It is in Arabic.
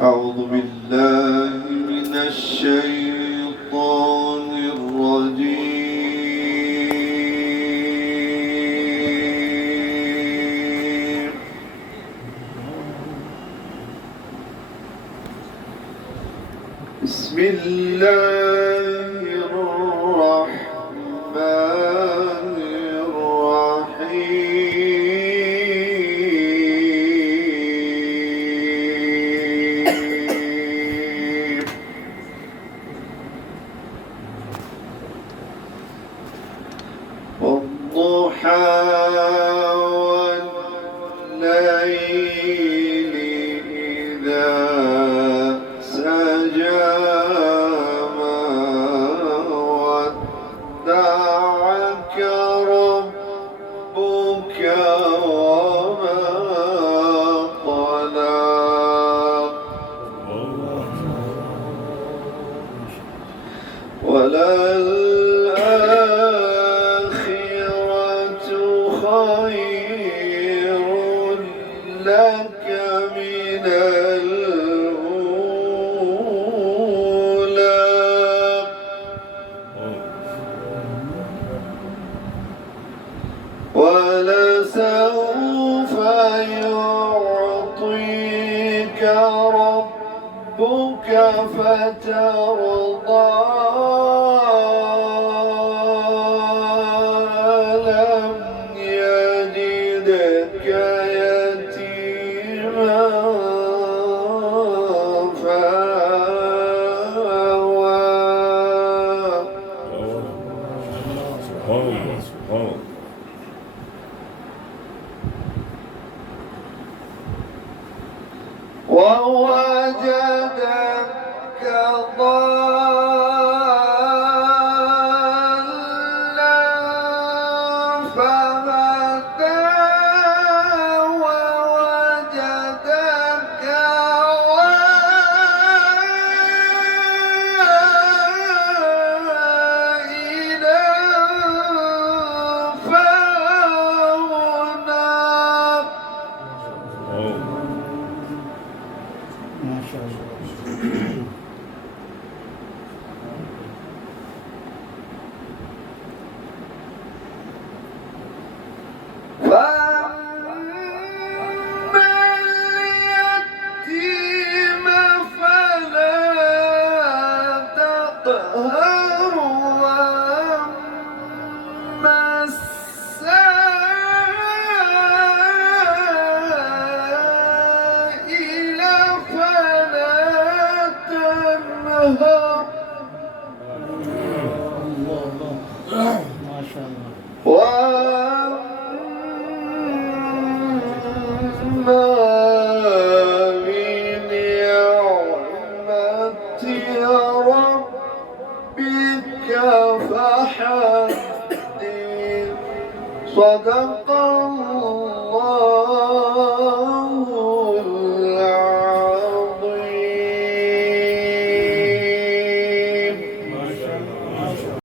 أعوذ بالله من الشيطان الرجيم. بسم الله الرحمن الرحيم. والضحى والليل إذا سجى ما ودعك ربك وما قلى وللآخرة خير لك من الأولى ولسوف يعطيك ربك فترضى ألم يجدك يتيما فآوى ووجدك ضالا فهدى ووجدك عائلا فأغنى. ما شاء الله. فأما اليتيم فلا تقهر وأما السائل فلا تنهر. ما شاء الله. وأما بنعمة ربك فحدث. صدق